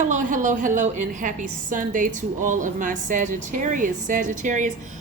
Hello, and happy Sunday to all of my Sagittarius,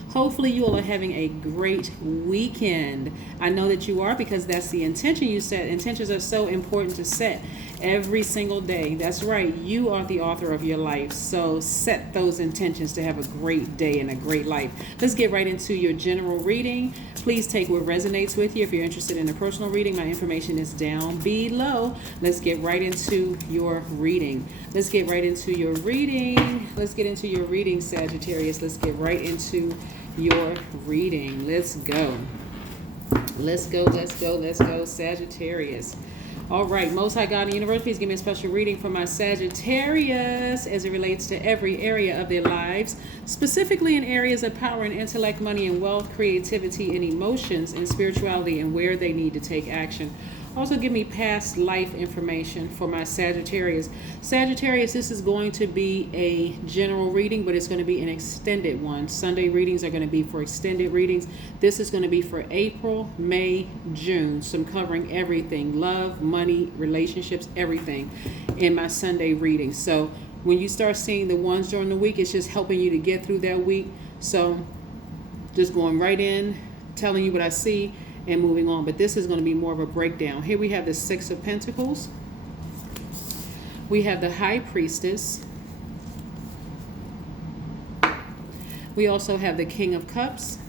hopefully you all are having a great weekend. I know that you are, because that's the intention you set. Intentions are so important to set every single day. That's right. You are the author of your life. So set those intentions to have a great day and a great life. Let's get right into your general reading. Please take what resonates with you. If you're interested in a personal reading, my information is down below. Let's get right into your reading. Let's get into your reading, Sagittarius. Let's get right into your reading. Let's go, Sagittarius. All right, Most High God in the universe, please give me a special reading for my Sagittarius as it relates to every area of their lives, specifically in areas of power and intellect, money and wealth, creativity and emotions, and spirituality, and where they need to take action. Also give me past life information for my Sagittarius. Sagittarius, this is going to be a general reading, but it's going to be an extended one. Sunday readings are going to be for extended readings. This is going to be for April, May, June. So I'm covering everything: love, money, relationships, everything in my Sunday reading. So when you start seeing the ones during the week, it's just helping you to get through that week. So just going right in, telling you what I see, and moving on. But this is going to be more of a breakdown. Here we have the Six of Pentacles. We have the High Priestess. We also have the King of Cups.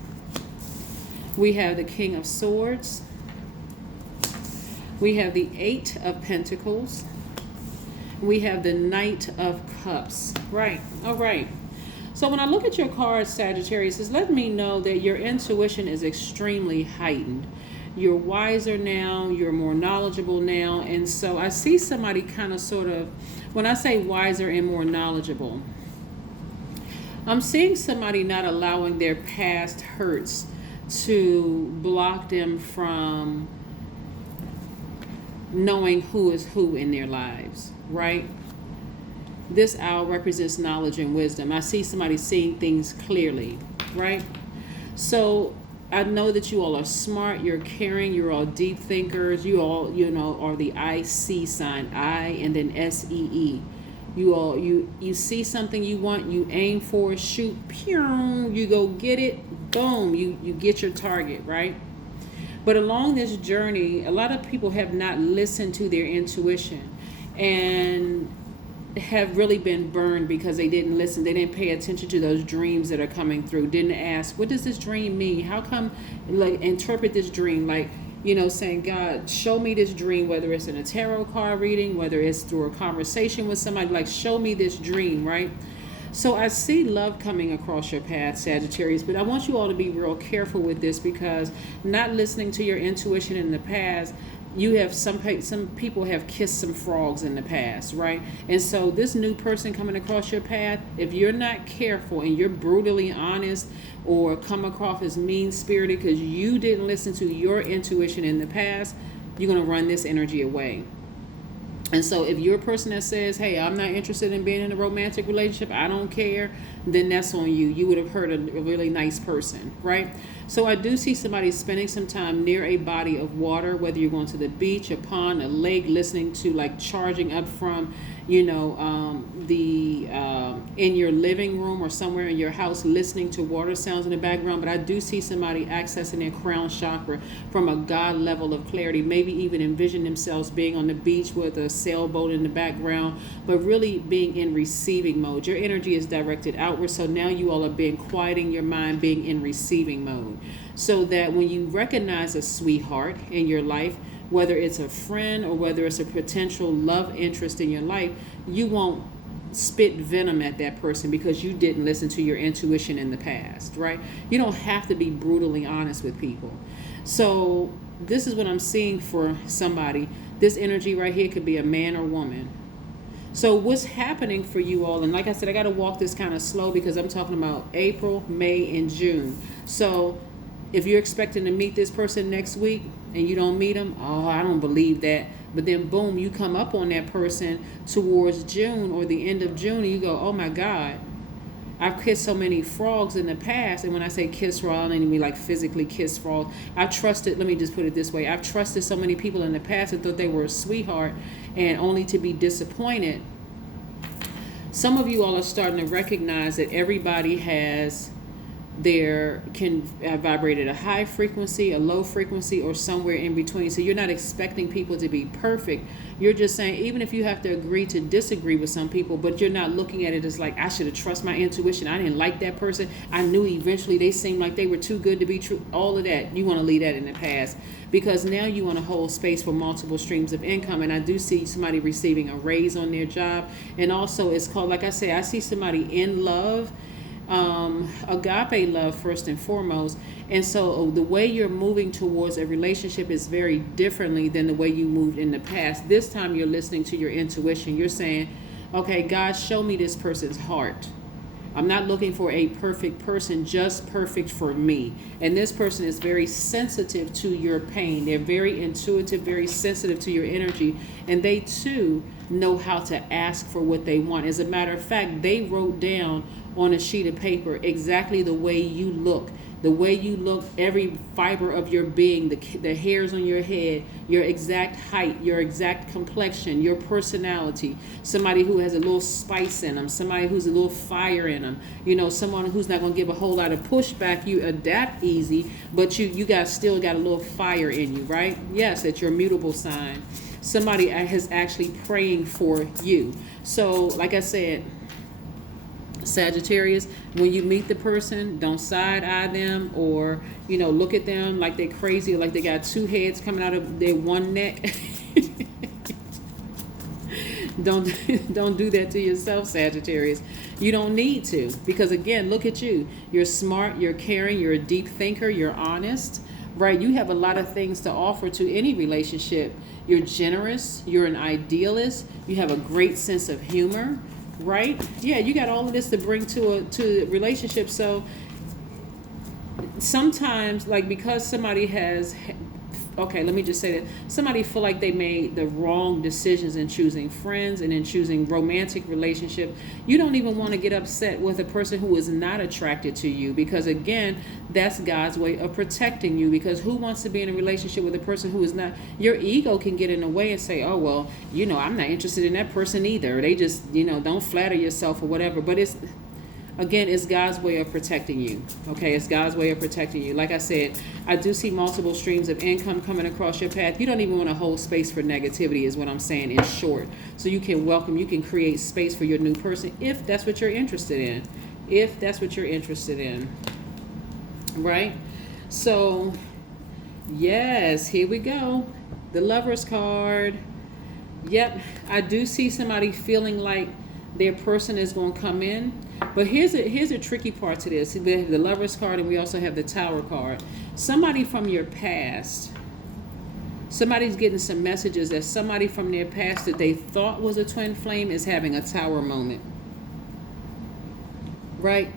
We have the King of Swords. We have the Eight of Pentacles. We have the Knight of Cups. Right. All right. So when I look at your cards, Sagittarius, it's letting me know that your intuition is extremely heightened. You're wiser now, you're more knowledgeable now. And so I see somebody kind of sort of, when I say wiser and more knowledgeable, I'm seeing somebody not allowing their past hurts to block them from knowing who is who in their lives, right? This owl represents knowledge and wisdom. I see somebody seeing things clearly, right? So I know that you all are smart, you're caring, you're all deep thinkers. You all, are the IC sign, I and then SEE. You see something you want, you aim for it, shoot, pew, you go get it, boom, you get your target, right? But along this journey, a lot of people have not listened to their intuition and have really been burned because they didn't listen. They didn't pay attention to those dreams that are coming through. Didn't ask, what does this dream mean? How come, interpret this dream, saying, God, show me this dream, whether it's in a tarot card reading, whether it's through a conversation with somebody, show me this dream, right? So I see love coming across your path, Sagittarius, but I want you all to be real careful with this, because not listening to your intuition in the past, you have some people have kissed some frogs in the past, right? And so this new person coming across your path, if you're not careful and you're brutally honest or come across as mean-spirited because you didn't listen to your intuition in the past, you're going to run this energy away. And so if you're a person that says, hey, I'm not interested in being in a romantic relationship, I don't care, then that's on you. You would have hurt a really nice person, right? So I do see somebody spending some time near a body of water, whether you're going to the beach, a pond, a lake, listening to charging up from, in your living room or somewhere in your house, listening to water sounds in the background. But I do see somebody accessing their crown chakra from a God level of clarity, maybe even envision themselves being on the beach with a sailboat in the background, but really being in receiving mode. Your energy is directed outward, so now you all are being quieting your mind, being in receiving mode, so that when you recognize a sweetheart in your life, whether it's a friend or whether it's a potential love interest in your life, you won't spit venom at that person because you didn't listen to your intuition in the past, right? You don't have to be brutally honest with people. So this is what I'm seeing for somebody. This energy right here could be a man or woman. So what's happening for you all, and like I said, I got to walk this kind of slow because I'm talking about April, May, and June. So if you're expecting to meet this person next week and you don't meet them, oh, I don't believe that. But then boom, you come up on that person towards June or the end of June and you go, oh my God, I've kissed so many frogs in the past. And when I say kiss frog, I don't even mean physically kiss frog. Let me just put it this way. I've trusted so many people in the past and thought they were a sweetheart, and only to be disappointed Some of you all are starting to recognize that everybody has can vibrate at a high frequency, a low frequency, or somewhere in between. So you're not expecting people to be perfect. You're just saying, even if you have to agree to disagree with some people, but you're not looking at it as like, I should have trusted my intuition. I didn't like that person. I knew eventually they seemed like they were too good to be true. All of that, you want to leave that in the past, because now you want to hold space for multiple streams of income. And I do see somebody receiving a raise on their job. And also it's called, like I say, I see somebody in love, agape love first and foremost. And so the way you're moving towards a relationship is very differently than the way you moved in the past. This time you're listening to your intuition. You're saying, okay, God, show me this person's heart. I'm not looking for a perfect person, just perfect for me. And this person is very sensitive to your pain. They're very intuitive, very sensitive to your energy. And they too know how to ask for what they want. As a matter of fact, they wrote down on a sheet of paper exactly the way you look. The way you look, every fiber of your being, the hairs on your head, your exact height, your exact complexion, your personality. Somebody who has a little spice in them, somebody who's a little fire in them. You know, someone who's not going to give a whole lot of pushback. You adapt easy, but you still got a little fire in you, right? Yes, it's your mutable sign. Somebody is actually praying for you. So, like I said, Sagittarius, when you meet the person, don't side eye them or, look at them like they're crazy or like they got two heads coming out of their one neck. Don't do that to yourself, Sagittarius. You don't need to, because again, look at you. You're smart, you're caring, you're a deep thinker, you're honest, right? You have a lot of things to offer to any relationship. You're generous, you're an idealist, you have a great sense of humor. Right? Yeah, you got all of this to bring to a relationship. So sometimes, like, because somebody has, okay, let me just say that somebody feel like they made the wrong decisions in choosing friends and in choosing romantic relationship, you don't even want to get upset with a person who is not attracted to you, because again, that's God's way of protecting you. Because who wants to be in a relationship with a person who is not? Your ego can get in the way and say, oh, well, I'm not interested in that person either. They just, don't flatter yourself or whatever. But it's God's way of protecting you. Okay, it's God's way of protecting you. Like I said, I do see multiple streams of income coming across your path. You don't even want to hold space for negativity, is what I'm saying in short. So you can create space for your new person if that's what you're interested in. If that's what you're interested in. Right? So, yes, here we go. The Lover's card. Yep, I do see somebody feeling like their person is going to come in. But here's a tricky part to this. We have the Lover's card and we also have the Tower card. Somebody from your past, somebody's getting some messages that somebody from their past that they thought was a twin flame is having a Tower moment. Right?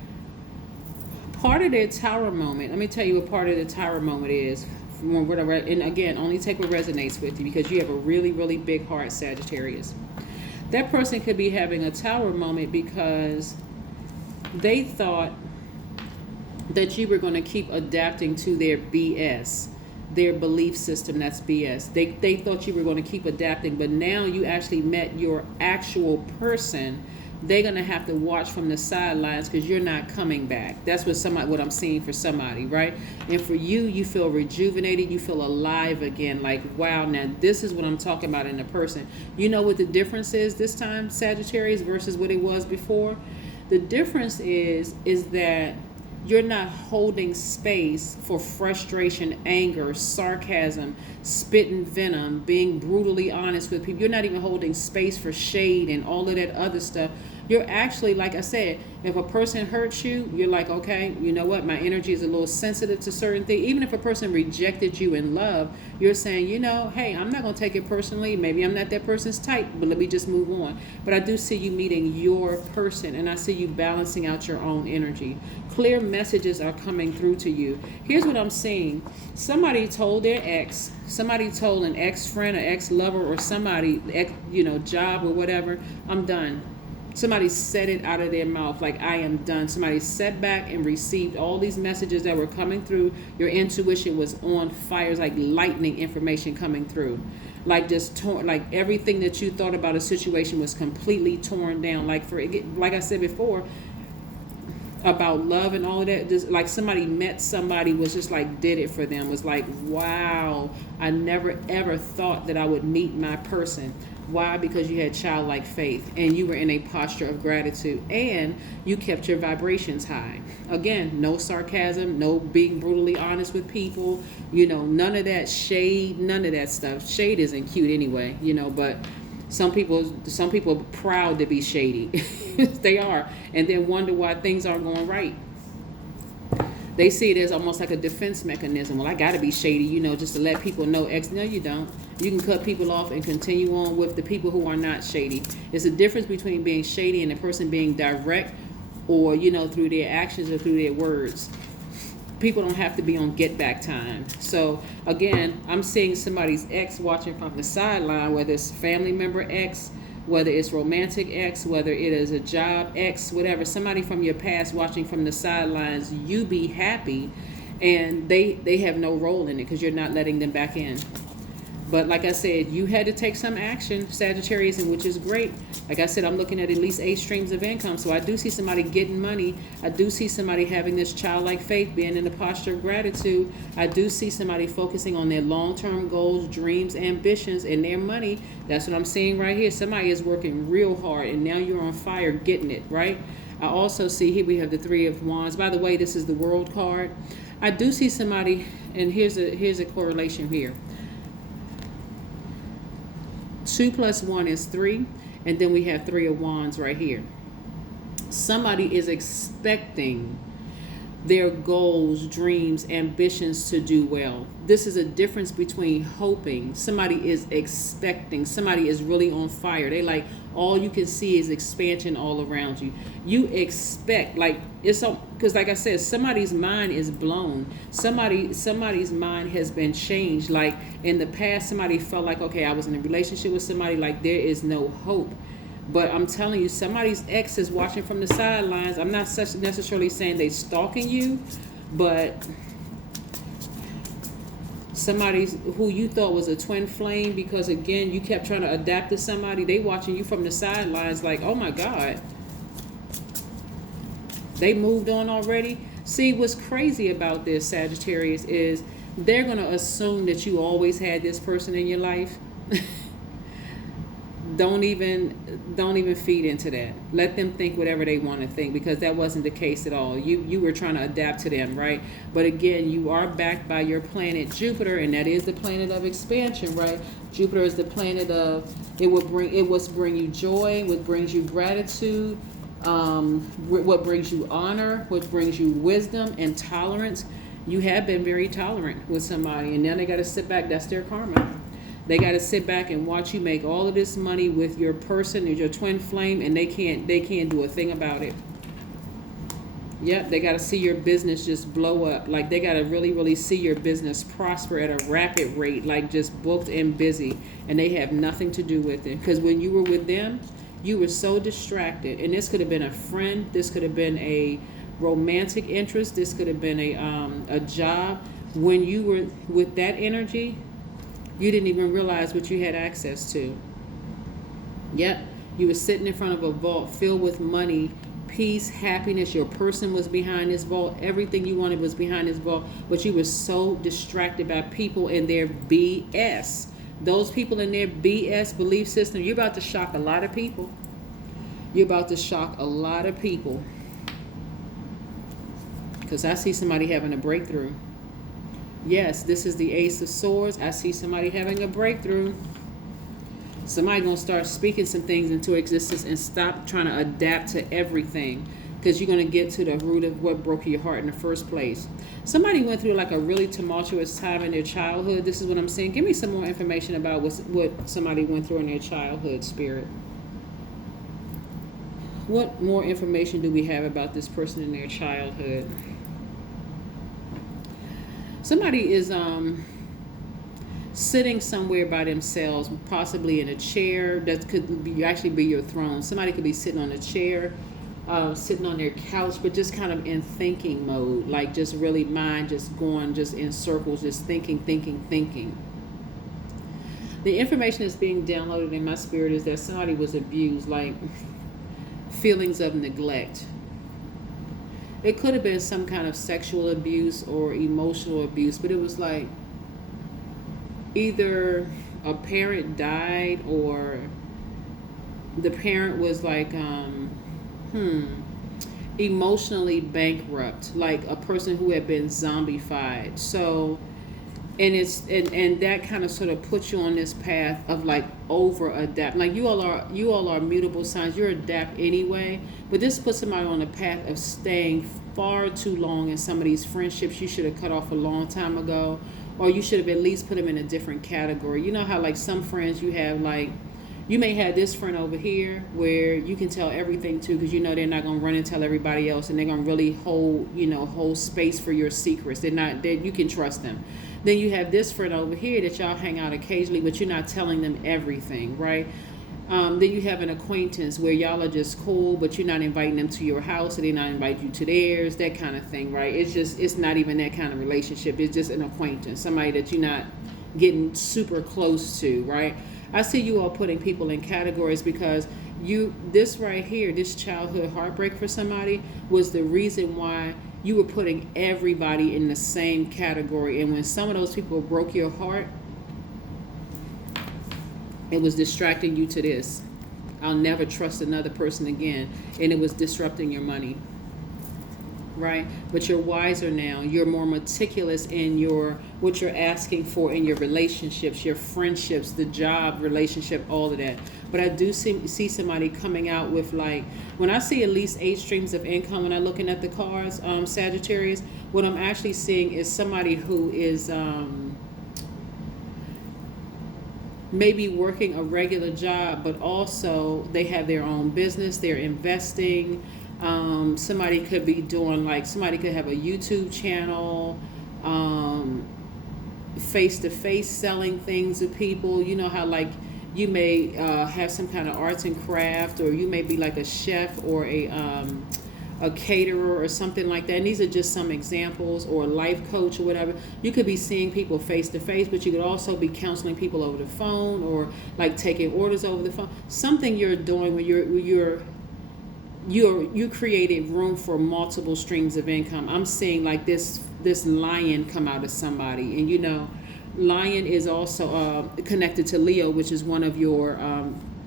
Part of their Tower moment, let me tell you what part of the Tower moment is. And again, only take what resonates with you, because you have a really, really big heart, Sagittarius. That person could be having a Tower moment because they thought that you were going to keep adapting to their BS, their belief system. That's BS. They thought you were going to keep adapting, but now you actually met your actual person. They're going to have to watch from the sidelines because you're not coming back. That's what I'm seeing for somebody, right? And for you, you feel rejuvenated. You feel alive again. Like, wow, now this is what I'm talking about in a person. You know what the difference is this time, Sagittarius, versus what it was before? The difference is that you're not holding space for frustration, anger, sarcasm, spitting venom, being brutally honest with people. You're not even holding space for shade and all of that other stuff. You're actually, like I said, if a person hurts you, you're like, okay, you know what? My energy is a little sensitive to certain things. Even if a person rejected you in love, you're saying, hey, I'm not going to take it personally. Maybe I'm not that person's type, but let me just move on. But I do see you meeting your person, and I see you balancing out your own energy. Clear messages are coming through to you. Here's what I'm seeing. Somebody told their ex, somebody told an ex-friend or ex-lover or somebody, job or whatever, I'm done. Somebody said it out of their mouth, like, I am done. Somebody sat back and received all these messages that were coming through. Your intuition was on fire. It's like lightning information coming through. like just torn, like everything that you thought about a situation was completely torn down. Like like I said before, about love and all of that, just like somebody met somebody, was just like did it for them, was like, wow, I never ever thought that I would meet my person. Why? Because you had childlike faith and you were in a posture of gratitude and you kept your vibrations high. Again, no sarcasm, no being brutally honest with people, none of that shade, none of that stuff. Shade isn't cute anyway, but some people are proud to be shady. They are, and then wonder why things aren't going right. They see it as almost like a defense mechanism. Well, I got to be shady, just to let people know X. No, you don't. You can cut people off and continue on with the people who are not shady. It's a difference between being shady and a person being direct, or through their actions or through their words. People don't have to be on get back time. So again, I'm seeing somebody's ex watching from the sideline, whether it's family member ex, whether it's romantic ex, whether it is a job ex, whatever. Somebody from your past watching from the sidelines. You be happy, and they have no role in it because you're not letting them back in. But like I said, you had to take some action, Sagittarius, and which is great. Like I said, I'm looking at least 8 streams of income. So I do see somebody getting money. I do see somebody having this childlike faith, being in a posture of gratitude. I do see somebody focusing on their long-term goals, dreams, ambitions, and their money. That's what I'm seeing right here. Somebody is working real hard, and now you're on fire getting it, right? I also see here we have the 3 of Wands. By the way, this is the World card. I do see somebody, and here's a correlation here. 2 plus 1 is 3, and then we have 3 of Wands right here. Somebody is expecting their goals, dreams, ambitions to do well. This is a difference between hoping. Somebody is expecting. Somebody is really on fire. They like, all you can see is expansion all around you. You expect, like, it's so, because like I said, somebody's mind is blown. Somebody's mind has been changed. Like in the past, somebody felt like, okay, I was in a relationship with somebody, like there is no hope. But I'm telling you, somebody's ex is watching from the sidelines. I'm not necessarily saying they stalking you, but somebody who you thought was a twin flame, because again, you kept trying to adapt to somebody, they watching you from the sidelines like, oh my God, they moved on already. See, what's crazy about this, Sagittarius, is they're going to assume that you always had this person in your life. Don't even feed into that. Let them think whatever they want to think, because that wasn't the case at all. You were trying to adapt to them, right? But again, you are backed by your planet Jupiter, and that is the planet of expansion, right? Jupiter is the planet of, it will bring you joy, what brings you gratitude, what brings you honor, what brings you wisdom and tolerance. You have been very tolerant with somebody, and now they got to sit back. That's their karma. They got to sit back and watch you make all of this money with your person, your twin flame, and they can't do a thing about it. Yep, they got to see your business just blow up. Like they got to really, really see your business prosper at a rapid rate, like just booked and busy, and they have nothing to do with it. Because when you were with them, you were so distracted. And this could have been a friend. This could have been a romantic interest. This could have been a job. When you were with that energy, you didn't even realize what you had access to. Yep, you were sitting in front of a vault filled with money, peace, happiness. Your person was behind this vault. Everything you wanted was behind this vault. But you were so distracted by people and their BS. Those people in their BS belief system, you're about to shock a lot of people. You're about to shock a lot of people. Because I see somebody having a breakthrough. Yes, this is the Ace of Swords. I see somebody having a breakthrough. Somebody going to start speaking some things into existence and stop trying to adapt to everything, because you're going to get to the root of what broke your heart in the first place. Somebody went through like a really tumultuous time in their childhood. This is what I'm saying. Give me some more information about what somebody went through in their childhood, Spirit. What more information do we have about this person in their childhood? Somebody is sitting somewhere by themselves, possibly in a chair. That could be actually be your throne. Somebody could be sitting on a chair, sitting on their couch, but just kind of in thinking mode, like just really mind just going just in circles, just thinking. The information that's being downloaded in my spirit is that somebody was abused, like feelings of neglect. It could have been some kind of sexual abuse or emotional abuse, but it was like either a parent died or the parent was like emotionally bankrupt, like a person who had been zombified. So and that kind of sort of puts you on this path of like over adapt. Like you all are mutable signs. You're adapt anyway, but this puts somebody on a path of staying far too long in some of these friendships you should have cut off a long time ago, or you should have at least put them in a different category. You know how like some friends you have, like you may have this friend over here where you can tell everything to, because you know they're not going to run and tell everybody else, and they're going to really hold space for your secrets. You can trust them. Then you have this friend over here that y'all hang out occasionally, but you're not telling them everything, right? Then you have an acquaintance where y'all are just cool, but you're not inviting them to your house, and they not invite you to theirs, that kind of thing, right? It's not even that kind of relationship. It's just an acquaintance, somebody that you're not getting super close to, right? I see you all putting people in categories because this right here, this childhood heartbreak for somebody was the reason why you were putting everybody in the same category. And when some of those people broke your heart, it was distracting you to this. I'll never trust another person again. And it was disrupting your money. Right? But you're wiser now. You're more meticulous in what you're asking for in your relationships, your friendships, the job relationship, all of that. But I do see somebody coming out with, like, when I see at least 8 streams of income when I'm looking at the cards, Sagittarius, what I'm actually seeing is somebody who is maybe working a regular job, but also they have their own business, they're investing. Somebody could be doing, like, somebody could have a YouTube channel, face-to-face selling things to people. You know how, like, you may have some kind of arts and craft, or you may be like a chef or a caterer or something like that. And these are just some examples, or a life coach or whatever. You could be seeing people face-to-face, but you could also be counseling people over the phone, or like taking orders over the phone. Something you're doing when you created room for multiple streams of income. I'm seeing like this lion come out of somebody, and you know, lion is also connected to Leo, which is one of your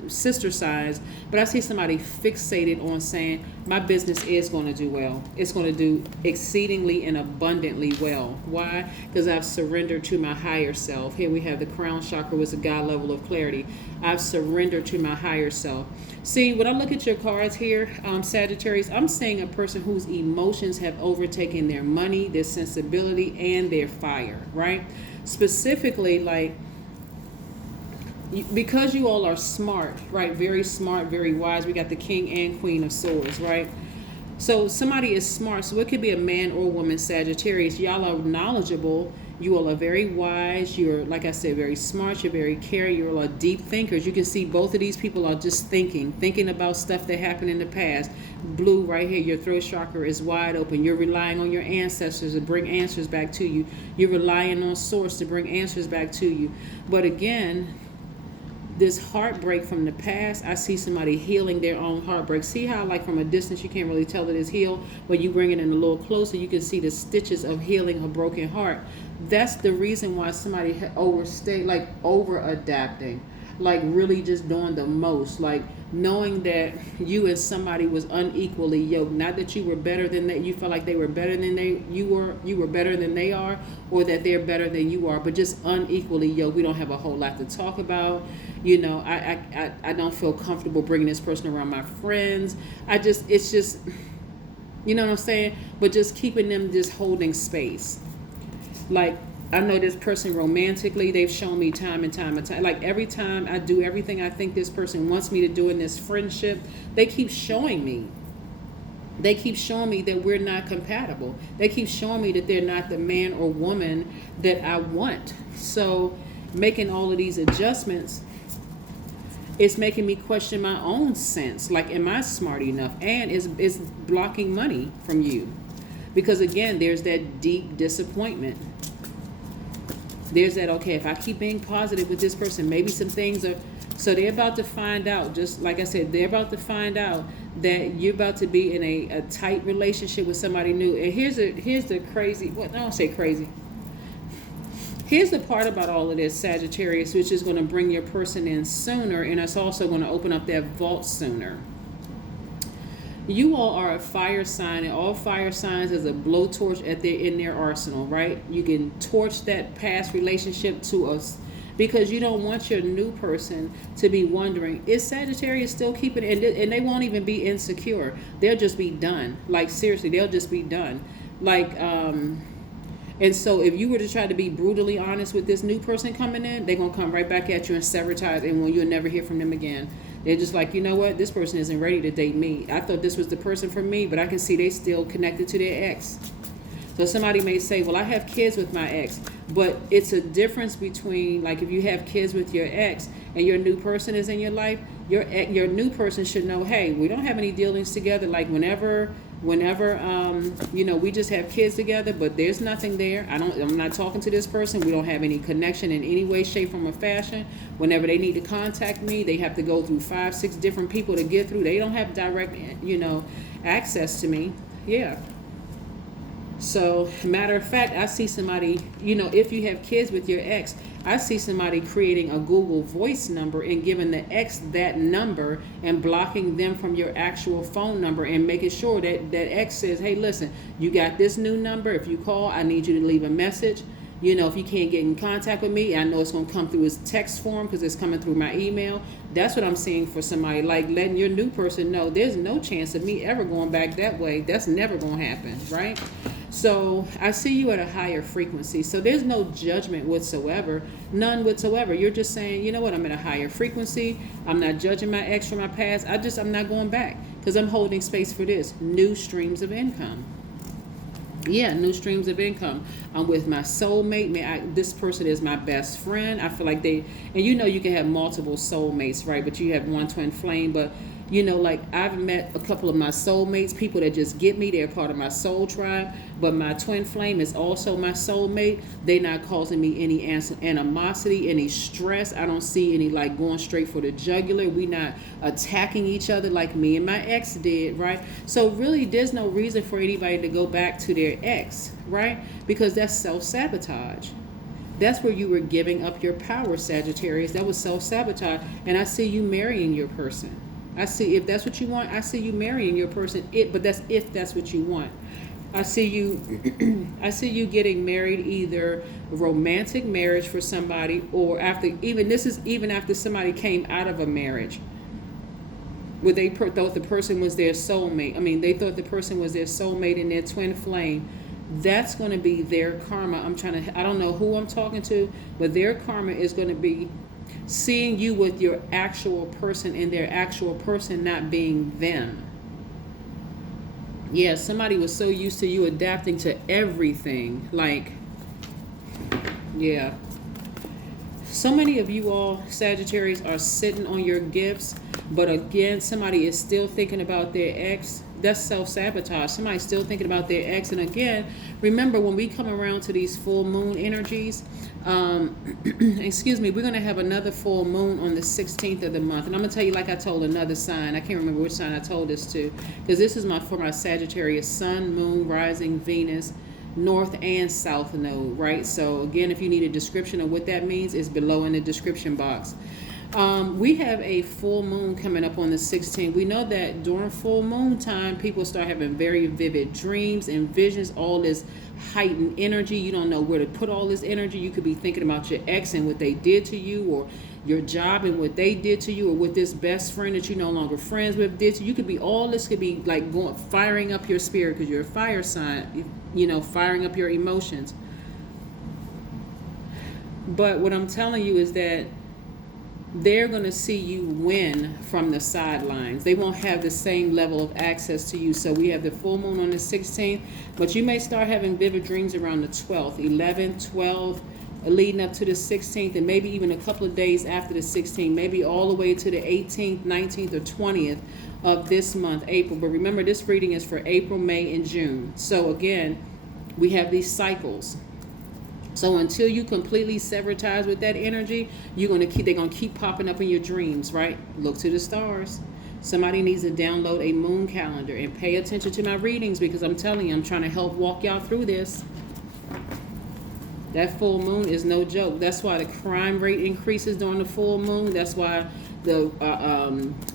sister signs. But I see somebody fixated on saying, my business is going to do well. It's going to do exceedingly and abundantly well. Why? Because I've surrendered to my higher self. Here we have the crown chakra, was a God level of clarity. I've surrendered to my higher self. See, when I look at your cards here, Sagittarius, I'm seeing a person whose emotions have overtaken their money, their sensibility, and their fire, right? Specifically, like, because you all are smart, right? Very smart, very wise. We got the King and Queen of Swords, right? So somebody is smart. So it could be a man or woman, Sagittarius. Y'all are knowledgeable. You all are very wise. You're, like I said, very smart. You're very caring. You all are deep thinkers. You can see both of these people are just thinking about stuff that happened in the past. Blue right here, your throat chakra is wide open. You're relying on your ancestors to bring answers back to you. You're relying on source to bring answers back to you. But again, this heartbreak from the past, I see somebody healing their own heartbreak. See how, like, from a distance you can't really tell that it's healed, but you bring it in a little closer, you can see the stitches of healing a broken heart. That's the reason why somebody overstayed, like over adapting, like really just doing the most, like knowing that you and somebody was unequally yoked. Not that you were better than that, you felt like they were better than you were better than they are, or that they're better than you are, but just unequally yoked. We don't have a whole lot to talk about. You know, I don't feel comfortable bringing this person around my friends. It's just, you know what I'm saying? But just keeping them, just holding space. Like, I know this person romantically, they've shown me time and time and time. Like, every time I do everything I think this person wants me to do in this friendship, they keep showing me. They keep showing me that we're not compatible. They keep showing me that they're not the man or woman that I want. So making all of these adjustments, it's making me question my own sense. Like, am I smart enough? And it's blocking money from you. Because again, there's that deep disappointment. There's that, okay, if I keep being positive with this person, maybe some things are, so they're about to find out, just like I said, they're about to find out that you're about to be in a tight relationship with somebody new. And here's the crazy, well, I don't say crazy. Here's the part about all of this, Sagittarius, which is going to bring your person in sooner, and it's also going to open up that vault sooner. You all are a fire sign, and all fire signs is a blowtorch in their arsenal, right? You can torch that past relationship to us because you don't want your new person to be wondering, is Sagittarius still keeping it? And they won't even be insecure. They'll just be done. Like, seriously, they'll just be done. Like, and so if you were to try to be brutally honest with this new person coming in, they're going to come right back at you and sever ties, and when you'll never hear from them again. They're just like, you know what? This person isn't ready to date me. I thought this was the person for me, but I can see they still connected to their ex. So somebody may say, well, I have kids with my ex. But it's a difference between, like, if you have kids with your ex and your new person is in your life, your new person should know, hey, we don't have any dealings together. Like, whenever we just have kids together, but there's nothing there. I'm not talking to this person. We don't have any connection in any way, shape, form, or fashion. Whenever they need to contact me, they have to go through 5-6 different people to get through. They don't have direct, access to me. Yeah. So, matter of fact, I see somebody, if you have kids with your ex, I see somebody creating a Google Voice number and giving the ex that number and blocking them from your actual phone number and making sure that ex says, hey, listen, you got this new number. If you call, I need you to leave a message. If you can't get in contact with me, I know it's going to come through as text form because it's coming through my email. That's what I'm seeing for somebody, like letting your new person know there's no chance of me ever going back that way. That's never going to happen, right? So I see you at a higher frequency. So there's no judgment whatsoever, none whatsoever. You're just saying, you know what, I'm at a higher frequency. I'm not judging my ex from my past. I'm not going back because I'm holding space for this. New streams of income. Yeah, new streams of income. I'm with my soulmate. This person is my best friend. I feel like you can have multiple soulmates, right? But you have one twin flame. But, like I've met a couple of my soulmates, people that just get me. They're part of my soul tribe. But my twin flame is also my soulmate. They're not causing me any animosity, any stress. I don't see any going straight for the jugular. We're not attacking each other like me and my ex did, right? So really, there's no reason for anybody to go back to their ex, right? Because that's self-sabotage. That's where you were giving up your power, Sagittarius. That was self-sabotage. And I see you marrying your person. I see, if that's what you want, I see you marrying your person. But that's if that's what you want. I see you getting married, either romantic marriage for somebody, or even after somebody came out of a marriage where they thought the person was their soulmate. They thought the person was their soulmate and their twin flame. That's going to be their karma. I don't know who I'm talking to, but their karma is going to be seeing you with your actual person and their actual person not being them. Yeah, somebody was so used to you adapting to everything. Yeah. So many of you all, Sagittarius, are sitting on your gifts, but again, somebody is still thinking about their ex. That's self-sabotage. Somebody's still thinking about their ex. And again, remember, when we come around to these full moon energies, we're going to have another full moon on the 16th of the month. And I'm going to tell you, like I told another sign, I can't remember which sign I told this to, because this is for my Sagittarius sun, moon, rising, Venus, north and south node, right? So again, if you need a description of what that means, it's below in the description box. We have a full moon coming up on the 16th. We know that during full moon time, people start having very vivid dreams and visions, all this heightened energy. You don't know where to put all this energy. You could be thinking about your ex and what they did to you, or your job and what they did to you, or what this best friend that you're no longer friends with did to you. This could be like firing up your spirit, because you're a fire sign, firing up your emotions. But what I'm telling you is that they're going to see you win from the sidelines. They won't have the same level of access to you. So we have the full moon on the 16th, but you may start having vivid dreams around the 12th, 11th, 12th, leading up to the 16th, and maybe even a couple of days after the 16th, maybe all the way to the 18th, 19th, or 20th of this month, April. But remember, this reading is for April, May, and June. So again, we have these cycles. So until you completely sever ties with that energy, they're gonna keep popping up in your dreams, right? Look to the stars. Somebody needs to download a moon calendar and pay attention to my readings, because I'm telling you, I'm trying to help walk y'all through this. That full moon is no joke. That's why the crime rate increases during the full moon. That's why the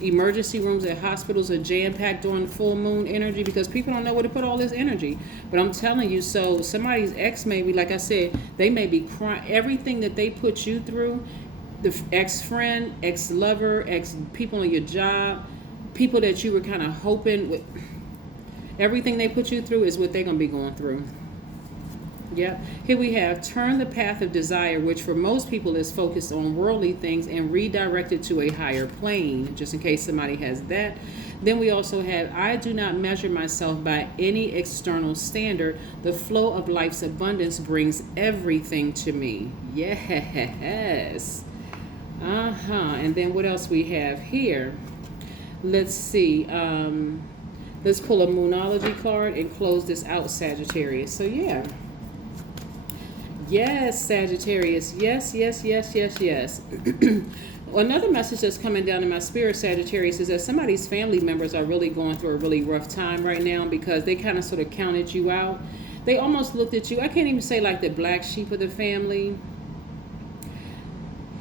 emergency rooms at hospitals are jam-packed during the full moon energy, because people don't know where to put all this energy. But I'm telling you, so somebody's ex may be, like I said, they may be crying. Everything that they put you through, the ex-friend, ex-lover, ex-people on your job, people that you were kind of hoping with, everything they put you through is what they're going to be going through. Yep. Here we have turn the path of desire, which for most people is focused on worldly things, and redirect it to a higher plane, just in case somebody has that. Then we also have I do not measure myself by any external standard. The flow of life's abundance brings everything to me. Yes. And then what else we have here? Let's see. Let's pull a Moonology card and close this out, Sagittarius. So yeah. Yes, Sagittarius. Yes. Another message that's coming down in my spirit, Sagittarius, is that somebody's family members are really going through a really rough time right now, because they kind of sort of counted you out. They almost looked at you. I can't even say like the black sheep of the family,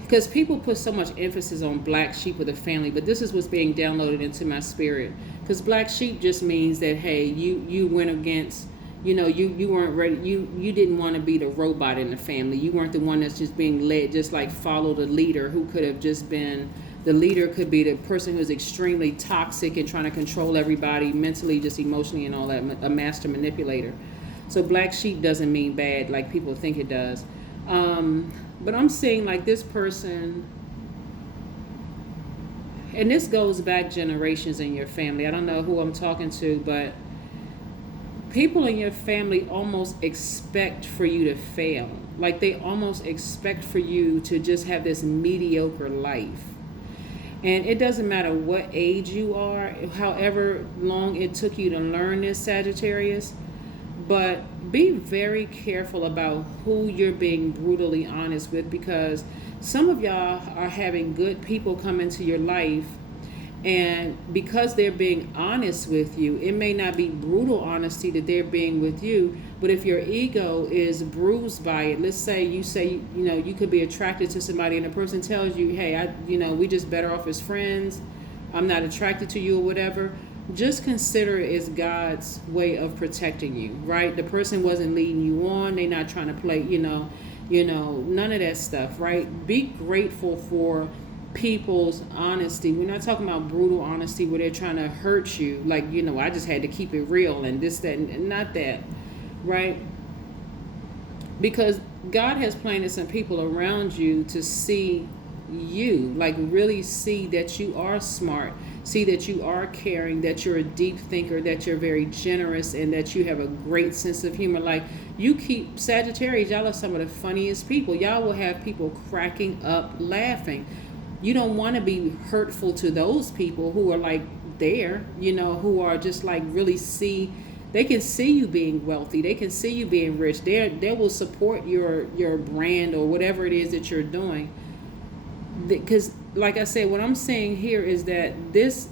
because people put so much emphasis on black sheep of the family, but this is what's being downloaded into my spirit. Because black sheep just means that, hey, you went against, you weren't ready. You didn't want to be the robot in the family. You weren't the one that's just being led, just like follow the leader, who could have just been, the leader could be the person who's extremely toxic and trying to control everybody mentally, just emotionally and all that, a master manipulator. So black sheep doesn't mean bad like people think it does. But I'm saying like this person, and this goes back generations in your family. I don't know who I'm talking to, but people in your family almost expect for you to fail. Like they almost expect for you to just have this mediocre life. And it doesn't matter what age you are, however long it took you to learn this, Sagittarius, but be very careful about who you're being brutally honest with, because some of y'all are having good people come into your life, and because they're being honest with you, it may not be brutal honesty that they're being with you, but if your ego is bruised by it, let's say you could be attracted to somebody and the person tells you, hey, we just better off as friends, I'm not attracted to you or whatever. Just consider it as God's way of protecting you, right? The person wasn't leading you on. They're not trying to play, none of that stuff, right? Be grateful for people's honesty. We're not talking about brutal honesty where they're trying to hurt you. Like, I just had to keep it real and this, that, and not that, right? Because God has planted some people around you to see you, like really see that you are smart, see that you are caring, that you're a deep thinker, that you're very generous, and that you have a great sense of humor. Like you keep Sagittarius, y'all are some of the funniest people. Y'all will have people cracking up laughing. You don't want to be hurtful to those people who are like there, who are just like really they can see you being wealthy, they can see you being rich, they will support your brand or whatever it is that you're doing. Because like I said, what I'm saying here is that this,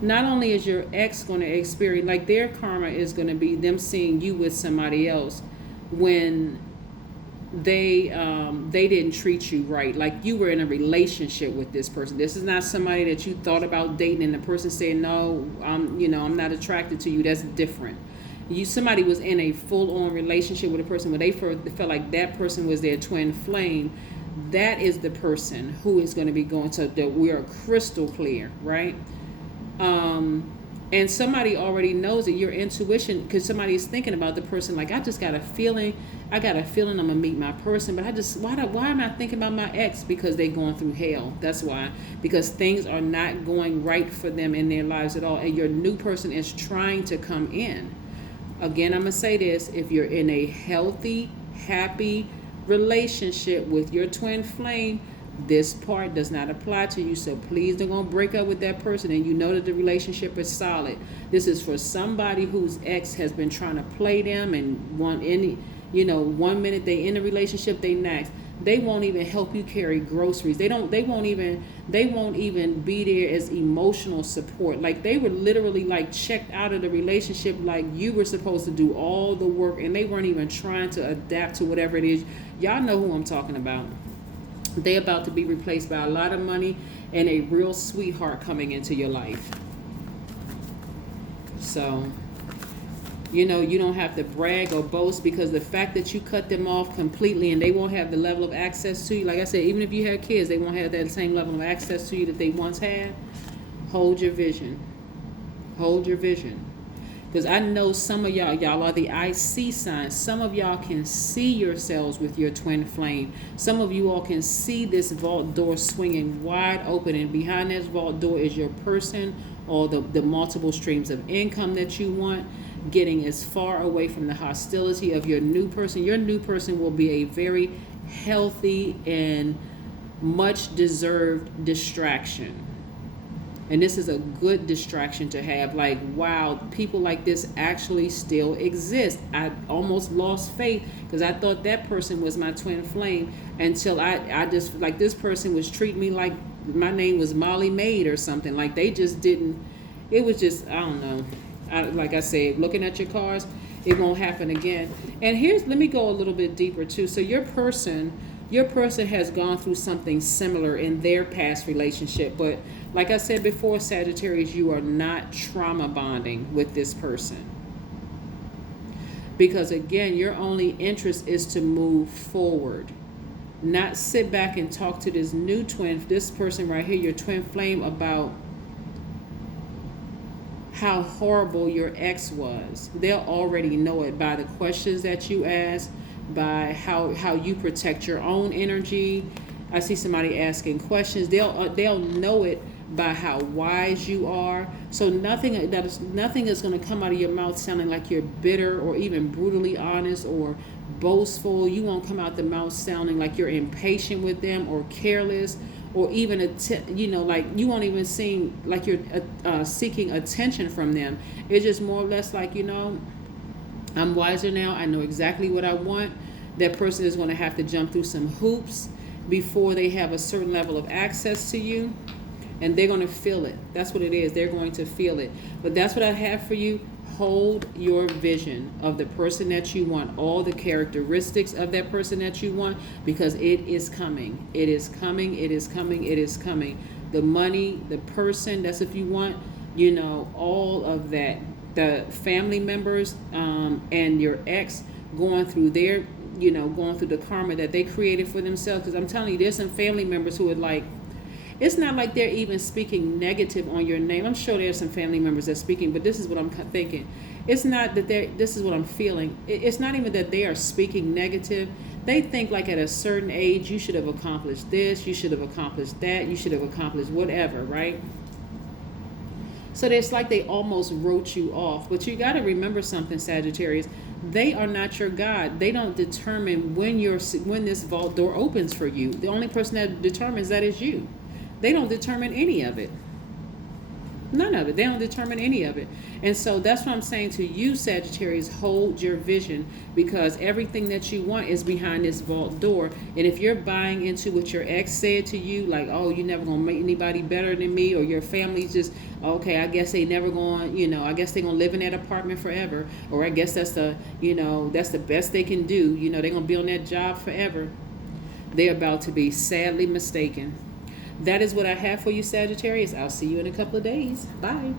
not only is your ex going to experience, like their karma is going to be them seeing you with somebody else when they didn't treat you right. Like you were in a relationship with this person. This is not somebody that you thought about dating and the person said, no, I'm not attracted to you. That's different. Somebody was in a full-on relationship with a person where they felt like that person was their twin flame. That is the person who is going to be going to that. We are crystal clear, right? And somebody already knows it. Your intuition, because somebody is thinking about the person. Like I just got a feeling. I'm gonna meet my person, but why am I thinking about my ex? Because they're going through hell. That's why. Because things are not going right for them in their lives at all, and your new person is trying to come in. Again, I'm gonna say this: if you're in a healthy, happy relationship with your twin flame, this part does not apply to you. So please don't go break up with that person and you know that the relationship is solid. This is for somebody whose ex has been trying to play them and 1 minute they in a relationship, they next. They won't even help you carry groceries. They won't even be there as emotional support. Like, they were literally like checked out of the relationship, like you were supposed to do all the work, and they weren't even trying to adapt to whatever it is. Y'all know who I'm talking about. They about to be replaced by a lot of money and a real sweetheart coming into your life. So, you don't have to brag or boast, because the fact that you cut them off completely and they won't have the level of access to you. Like I said, even if you have kids, they won't have that same level of access to you that they once had. Hold your vision. Hold your vision. Because I know some of y'all are the I see signs. Some of y'all can see yourselves with your twin flame. Some of you all can see this vault door swinging wide open, and behind this vault door is your person, or the multiple streams of income that you want, getting as far away from the hostility of your new person. Your new person will be a very healthy and much deserved distraction. And this is a good distraction to have. Like, wow, people like this actually still exist. I almost lost faith, because I thought that person was my twin flame, until I just, like, this person was treating me like my name was Molly Maid or something. Like, they just didn't, it was just, I don't know. Like I said, looking at your cards, it won't happen again. And let me go a little bit deeper too. So your person has gone through something similar in their past relationship. But like I said before, Sagittarius, you are not trauma bonding with this person. Because again, your only interest is to move forward. Not sit back and talk to this person right here, your twin flame, about how horrible your ex was. They'll already know it by the questions that you ask, by how you protect your own energy. I see somebody asking questions. They'll know it by how wise you are. So nothing is going to come out of your mouth sounding like you're bitter or even brutally honest or boastful. You won't come out the mouth sounding like you're impatient with them or careless, or even like you won't even seem like you're seeking attention from them. It's just more or less like, I'm wiser now. I know exactly what I want. That person is going to have to jump through some hoops before they have a certain level of access to you, and they're going to feel it. That's what it is. They're going to feel it. But that's what I have for you. Hold your vision of the person that you want, all the characteristics of that person that you want, because it is coming. It is coming. It is coming. It is coming. The money, the person, that's if you want, all of that. The family members and your ex going through their, going through the karma that they created for themselves. Because I'm telling you, there's some family members who are like, it's not like they're even speaking negative on your name. I'm sure there's some family members that's speaking, but this is what I'm thinking. It's not that this is what I'm feeling. It's not even that they are speaking negative. They think like at a certain age, you should have accomplished this, you should have accomplished that, you should have accomplished whatever, right? So it's like they almost wrote you off. But you got to remember something, Sagittarius. They are not your God. They don't determine when this vault door opens for you. The only person that determines that is you. They don't determine any of it. None of it. They don't determine any of it. And so that's what I'm saying to you, Sagittarius. Hold your vision, because everything that you want is behind this vault door. And if you're buying into what your ex said to you, like, oh, you're never going to make anybody better than me, or your family's just, okay, I guess they never going, I guess they're going to live in that apartment forever, or I guess that's that's the best they can do. They're going to be on that job forever. They're about to be sadly mistaken. That is what I have for you, Sagittarius. I'll see you in a couple of days. Bye.